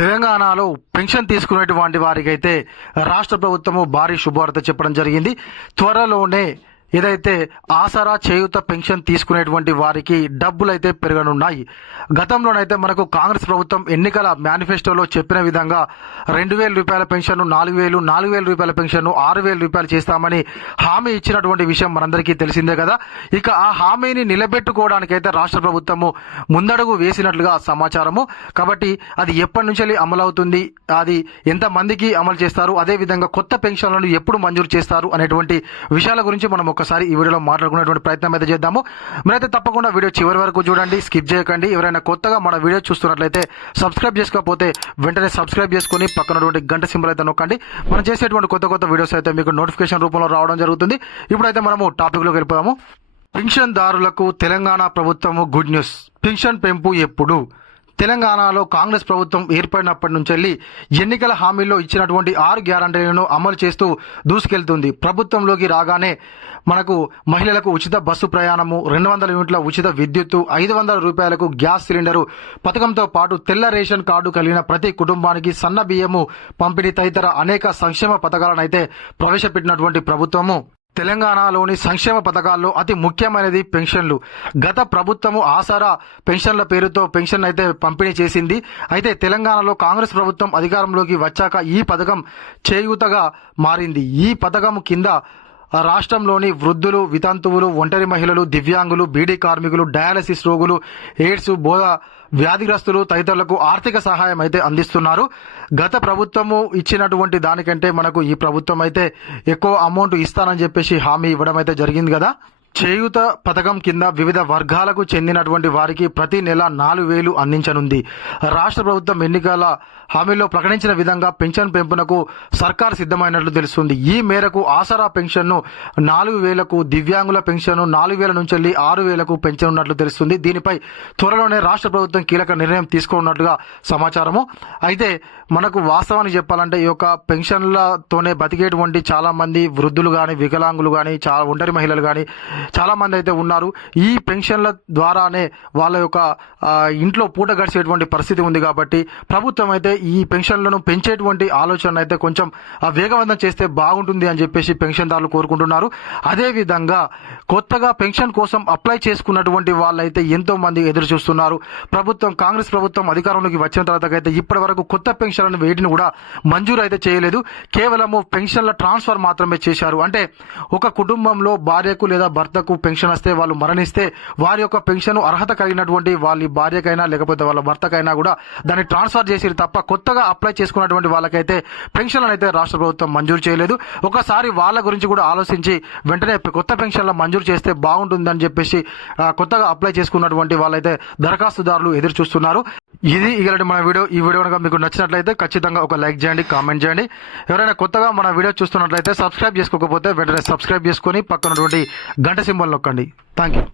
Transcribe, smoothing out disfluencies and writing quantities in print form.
తెలంగాణలో పెన్షన్ తీసుకునేటువంటి వారికైతే రాష్ట్ర ప్రభుత్వము భారీ శుభవార్త చెప్పడం జరిగింది. త్వరలోనే ఏదైతే ఆసరా చేయూత పెన్షన్ తీసుకునేటువంటి వారికి డబ్బులు అయితే పెరగనున్నాయి. గతంలోనైతే మనకు కాంగ్రెస్ ప్రభుత్వం ఎన్నికల మేనిఫెస్టోలో చెప్పిన విధంగా 2,000 రూపాయల పెన్షన్, 4,000, 4,000 రూపాయల పెన్షన్ 6,000 రూపాయలు చేస్తామని హామీ ఇచ్చినటువంటి విషయం మనందరికీ తెలిసిందే కదా. ఇక ఆ హామీని నిలబెట్టుకోవడానికైతే రాష్ట్ర ప్రభుత్వము ముందడుగు వేసినట్లుగా సమాచారము. కాబట్టి అది ఎప్పటి నుంచి అమలవుతుంది, అది ఎంతమందికి అమలు చేస్తారు, అదేవిధంగా కొత్త పెన్షన్లను ఎప్పుడు మంజూరు చేస్తారు అనేటువంటి విషయాల గురించి మనం ఒకసారి ఈ వీడియోలో మాట్లాడుకునేటువంటి ప్రయత్నం అయితే చేద్దాము. మీరైతే తప్పకుండా వీడియో చివరి వరకు చూడండి, స్కిప్ చేయకండి. ఎవరైనా కొత్తగా మన వీడియో చూస్తున్నట్లయితే సబ్స్క్రైబ్ చేసుకోకపోతే వెంటనే సబ్స్క్రైబ్ చేసుకుని పక్కనటువంటి గంట సింబల్ అయితే నొక్కండి. మనం చేసేటువంటి కొత్త కొత్త వీడియోస్ అయితే మీకు నోటిఫికేషన్ రూపంలో రావడం జరుగుతుంది. ఇప్పుడైతే మనము టాపిక్లోకి వెళ్ళిపోదాము. పెన్షన్దారులకు తెలంగాణ ప్రభుత్వము గుడ్ న్యూస్. పెన్షన్ పెంపు ఎప్పుడు? తెలంగాణలో కాంగ్రెస్ ప్రభుత్వం ఏర్పడినప్పటి నుంచి ఎన్నికల హామీల్లో ఇచ్చినటువంటి 6 గ్యారంటీలను అమలు చేస్తూ దూసుకెళ్తుంది. ప్రభుత్వంలోకి రాగానే మనకు మహిళలకు ఉచిత బస్సు ప్రయాణము, 200 యూనిట్ల ఉచిత విద్యుత్తు, 500 రూపాయలకు గ్యాస్ సిలిండరు పథకంతో పాటు తెల్ల రేషన్ కార్డు కలిగిన ప్రతి కుటుంబానికి సన్న బియ్యము పంపిణీ తదితర అనేక సంక్షేమ పథకాలను అయితే ప్రవేశపెట్టినటువంటి ప్రభుత్వము. తెలంగాణలోని సంక్షేమ పథకాల్లో అతి ముఖ్యమైనది పెన్షన్లు. గత ప్రభుత్వము ఆసరా పెన్షన్ల పేరుతో పెన్షన్ అయితే పంపిణీ చేసింది. అయితే తెలంగాణలో కాంగ్రెస్ ప్రభుత్వం అధికారంలోకి వచ్చాక ఈ పథకం చేయూతగా మారింది. ఈ పథకం కింద రాష్ట్రంలోని వృద్ధులు, వితంతువులు, ఒంటరి మహిళలు, దివ్యాంగులు, బీడీ కార్మికులు, డయాలసిస్ రోగులు, ఎయిడ్స్, బోధ వ్యాధిగ్రస్తులు తదితరులకు ఆర్థిక సహాయం అయితే అందిస్తున్నారు. గత ప్రభుత్వము ఇచ్చినటువంటి దానికంటే మనకు ఈ ప్రభుత్వం అయితే ఎక్కువ అమౌంట్ ఇస్తానని చెప్పేసి హామీ ఇవ్వడం అయితే జరిగింది కదా. చేయూత పథకం కింద వివిధ వర్గాలకు చెందినటువంటి వారికి ప్రతి నెల 4,000 అందించనుంది. రాష్ట్ర ప్రభుత్వం ఎన్నికల హామీలో ప్రకటించిన విధంగా పెన్షన్ పెంపునకు సర్కార్ సిద్ధమైనట్లు తెలుస్తుంది. ఈ మేరకు ఆసరా పెన్షన్ను 4,000కు, దివ్యాంగుల పెన్షన్ 4,000 నుంచి 6,000కు పెంచనున్నట్లు తెలుస్తుంది. దీనిపై త్వరలోనే రాష్ట్ర ప్రభుత్వం కీలక నిర్ణయం తీసుకోనున్నట్లుగా సమాచారము. అయితే మనకు వాస్తవానికి చెప్పాలంటే ఈ యొక్క పెన్షన్లతోనే బతికేటువంటి చాలా మంది వృద్ధులు కానీ, వికలాంగులు కానీ, చాలా ఒంటరి మహిళలు కానీ చాలా మంది అయితే ఉన్నారు. ఈ పెన్షన్ల ద్వారానే వాళ్ళ యొక్క ఇంట్లో పూట గడిచేటువంటి పరిస్థితి ఉంది. కాబట్టి ప్రభుత్వం అయితే ఈ పెన్షన్లను పెంచేటువంటి ఆలోచన అయితే కొంచెం వేగవంతం చేస్తే బాగుంటుంది అని చెప్పేసి పెన్షన్దారులు కోరుకుంటున్నారు. అదేవిధంగా కొత్తగా పెన్షన్ కోసం అప్లై చేసుకున్నటువంటి వాళ్ళైతే ఎంతో మంది ఎదురు చూస్తున్నారు. కాంగ్రెస్ ప్రభుత్వం అధికారంలోకి వచ్చిన తర్వాత అయితే ఇప్పటి వరకు కొత్త పెన్షన్లను వేటిని కూడా మంజూరు అయితే చేయలేదు. కేవలము పెన్షన్ల ట్రాన్స్ఫర్ మాత్రమే చేశారు. అంటే ఒక కుటుంబంలో భార్యకు లేదా భర్తకు పెన్షన్ వస్తే, వాళ్ళు మరణిస్తే వారి యొక్క పెన్షన్ అర్హత కలిగినటువంటి వాళ్ళ భార్యకైనా లేకపోతే వాళ్ళ భర్తకైనా కూడా దాన్ని ట్రాన్స్ఫర్ చేసి తప్ప కొత్తగా అప్లై చేసుకున్నటువంటి వాళ్ళకైతే పెన్షన్లను అయితే రాష్ట్ర ప్రభుత్వం మంజూరు చేయలేదు. ఒకసారి వాళ్ళ గురించి కూడా ఆలోచించి వెంటనే కొత్త పెన్షన్ల మంజూరు చేస్తే బాగుంటుందని చెప్పేసి కొత్తగా అప్లై చేసుకున్నటువంటి వాళ్ళైతే దరఖాస్తుదారులు ఎదురు చూస్తున్నారు. ఇది ఇలాంటి మన వీడియో. ఈ వీడియో కనుక మీకు నచ్చినట్లయితే ఖచ్చితంగా ఒక లైక్ చేయండి, కామెంట్ చేయండి. ఎవరైనా కొత్తగా మన వీడియో చూస్తున్నట్లయితే సబ్స్క్రైబ్ చేసుకోకపోతే వెంటనే సబ్స్క్రైబ్ చేసుకొని పక్కనటువంటి గంట సింబల్ నొక్కండి. Thank you.